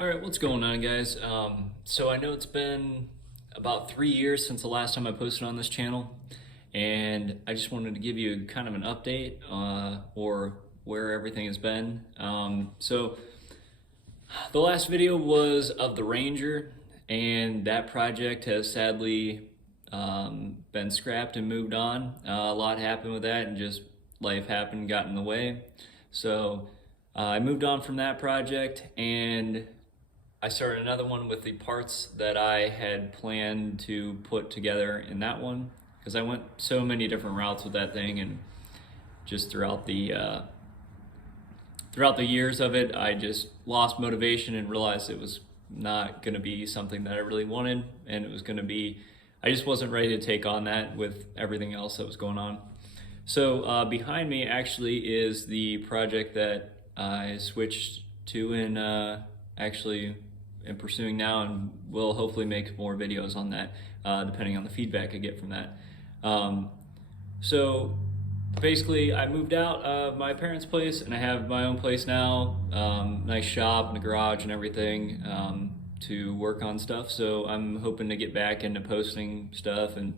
All right, what's going on, guys? So I know it's been about 3 years since the last time I posted on this channel, and I just wanted to give you kind of an update or where everything has been. So the last video was of the Ranger, and that project has sadly been scrapped and moved on. A lot happened with that, and just life happened, got in the way. So I moved on from that project, and I started another one with the parts that I had planned to put together in that one, because I went so many different routes with that thing, and just throughout the years of it, I just lost motivation and realized it was not going to be something that I really wanted, and it was going to be, I just wasn't ready to take on that with everything else that was going on. So behind me actually is the project that I switched to and actually am pursuing now, and will hopefully make more videos on that depending on the feedback I get from that. So basically I moved out of my parents' place and I have my own place now, nice shop and a garage and everything to work on stuff. So I'm hoping to get back into posting stuff and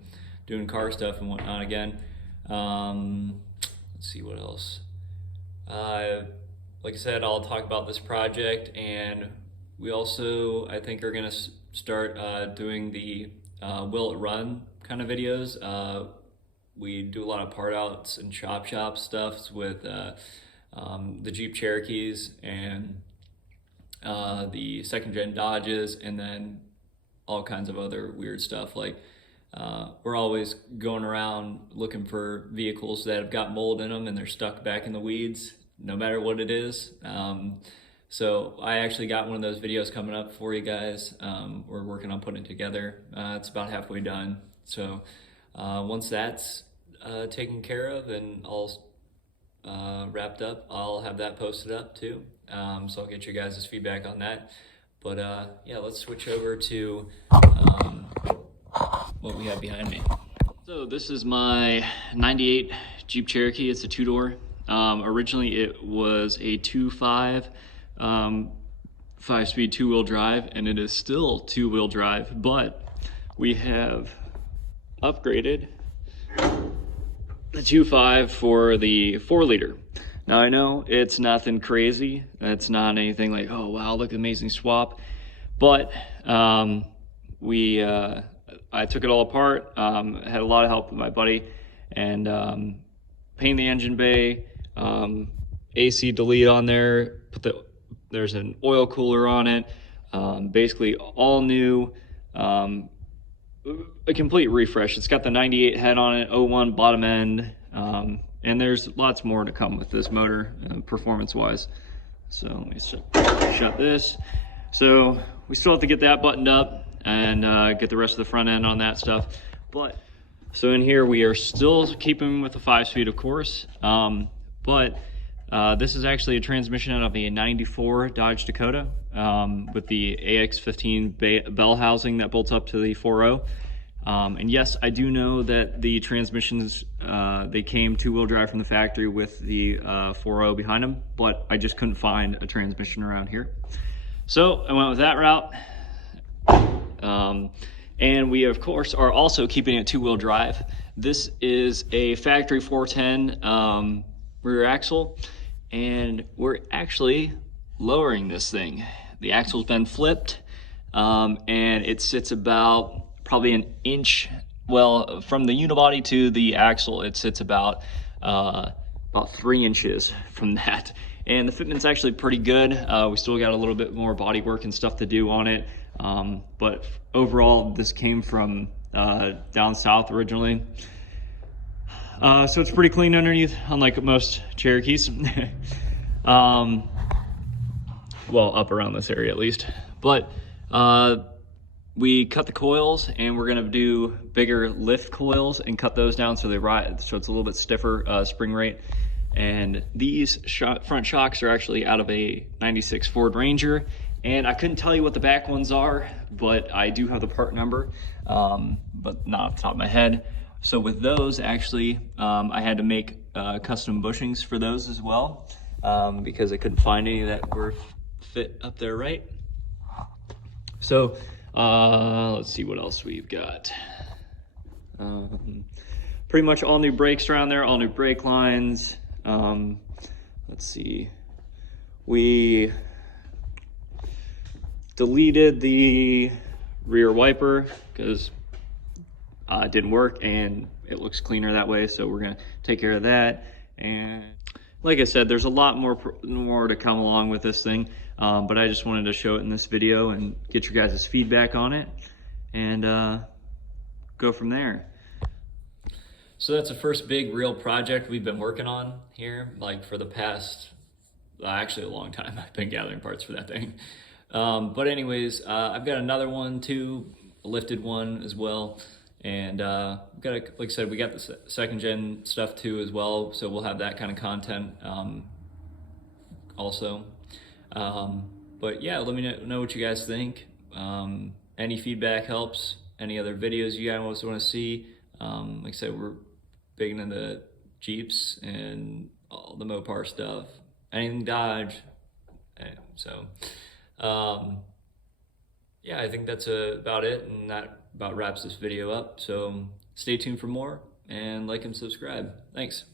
doing car stuff and whatnot again. Let's see what else. Like I said, I'll talk about this project, and we also, I think, are gonna start doing the Will It Run kind of videos. We do a lot of part outs and shop stuffs with the Jeep Cherokees and the second gen Dodges, and then all kinds of other weird stuff. Like we're always going around looking for vehicles that have got mold in them and they're stuck back in the weeds, no matter what it is. So I actually got one of those videos coming up for you guys. We're working on putting it together. It's about halfway done. So once that's taken care of and all wrapped up, I'll have that posted up too. So I'll get you guys' feedback on that. But yeah, let's switch over to what we have behind me. So this is my 98 Jeep Cherokee. It's a two-door. Originally it was a 2.5 5-speed two-wheel drive, and it is still two-wheel drive, but we have upgraded the 2.5 for the 4-liter. Now I know it's nothing crazy. It's not anything like, oh wow, look, amazing swap. But I took it all apart. Had a lot of help with my buddy, and painted the engine bay, AC delete on there, there's an oil cooler on it, basically all new, a complete refresh. It's got the 98 head on it, 01 bottom end, and there's lots more to come with this motor, performance wise. So let me shut this. So we still have to get that buttoned up and get the rest of the front end on that stuff. But so in here we are still keeping with the 5-speed, of course, but this is actually a transmission out of a 94 Dodge Dakota with the AX15 bell housing that bolts up to the 4.0. And yes, I do know that the transmissions, they came two-wheel drive from the factory with the 4.0 behind them, but I just couldn't find a transmission around here. So I went with that route. And we, of course, are also keeping it two-wheel drive. This is a factory 410 rear axle, and we're actually lowering this thing. The axle's been flipped, and it sits about probably an inch, well, from the unibody to the axle, it sits about 3 inches from that. And the fitment's actually pretty good. We still got a little bit more body work and stuff to do on it. But overall, this came from down south originally. So it's pretty clean underneath, unlike most Cherokees. Well, up around this area at least. But we cut the coils, and we're gonna do bigger lift coils and cut those down so they ride, so it's a little bit stiffer spring rate. And these front shocks are actually out of a 96 Ford Ranger. And I couldn't tell you what the back ones are, but I do have the part number, but not off the top of my head. So with those, actually, I had to make custom bushings for those as well, because I couldn't find any that were fit up there right. So let's see what else we've got. Pretty much all new brakes around there, all new brake lines. Let's see. We deleted the rear wiper because it didn't work and it looks cleaner that way, so we're gonna take care of that. And like I said, there's a lot more to come along with this thing, but I just wanted to show it in this video and get your guys' feedback on it and go from there. So that's the first big real project we've been working on here, like for the past, actually a long time. I've been gathering parts for that thing. But anyways, I've got another one too, a lifted one as well. And we've got, like I said, we got the second gen stuff too as well. So we'll have that kind of content also. But yeah, let me know what you guys think. Any feedback helps. Any other videos you guys also want to see. Like I said, we're big into the Jeeps and all the Mopar stuff. Anything Dodge. So yeah, I think that's about it, and that about wraps this video up. So stay tuned for more, and like and subscribe. Thanks.